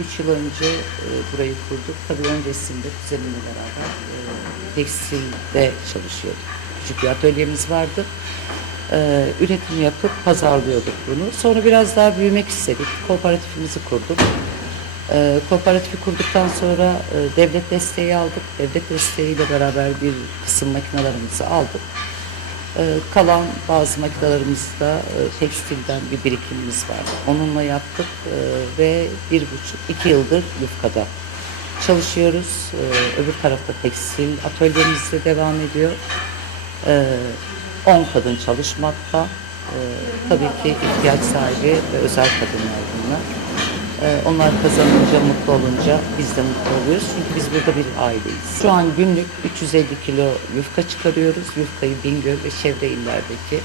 Üç yıl önce e, burayı kurduk. Tabii öncesinde kuzenimle beraber e, tekstilde çalışıyorduk. Küçük bir atölyemiz vardı. E, üretim yapıp pazarlıyorduk bunu. Sonra biraz daha büyümek istedik. Kooperatifimizi kurduk. E, kooperatifi kurduktan sonra e, devlet desteği aldık. Devlet desteğiyle beraber bir kısım makinalarımızı aldık. Ee, kalan bazı makinalarımızda e, tekstilden bir birikimimiz var. Onunla yaptık e, ve bir buçuk, iki yıldır yufkada çalışıyoruz. Ee, öbür tarafta tekstil atölyemiz de devam ediyor. Ee, 10 kadın çalışmakta. Ee, tabii ki ihtiyaç sahibi ve özel kadınlar bunlar. Ee, onlar kazanınca, mutlu olunca biz de mutlu oluyoruz. Çünkü biz burada bir aileyiz. Şu an günlük 350 kilo yufka çıkarıyoruz. Yufkayı Bingöl ve çevre illerdeki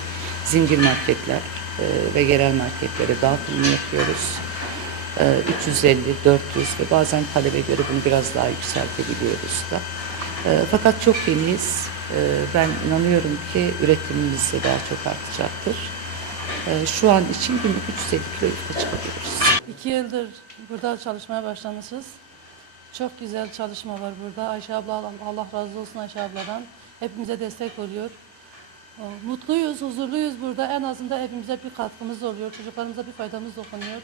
zincir marketler e, ve yerel marketlere dağıtımını yapıyoruz. Ee, 350, 400 ve bazen talebe göre bunu biraz daha yükseltebiliyoruz da. Ee, Fakat çok yeniyiz. Ben inanıyorum ki üretimimiz de daha çok artacaktır. Ee, Şu an için günlük 350 kilo yufka çıkarıyoruz. İki yıldır burada çalışmaya başlamışız. Çok güzel çalışma var burada. Ayşe abla Allah razı olsun Ayşe abladan. Hepimize destek oluyor. O, Mutluyuz, huzurluyuz burada. En azından hepimize bir katkımız oluyor. Çocuklarımıza bir faydamız dokunuyor.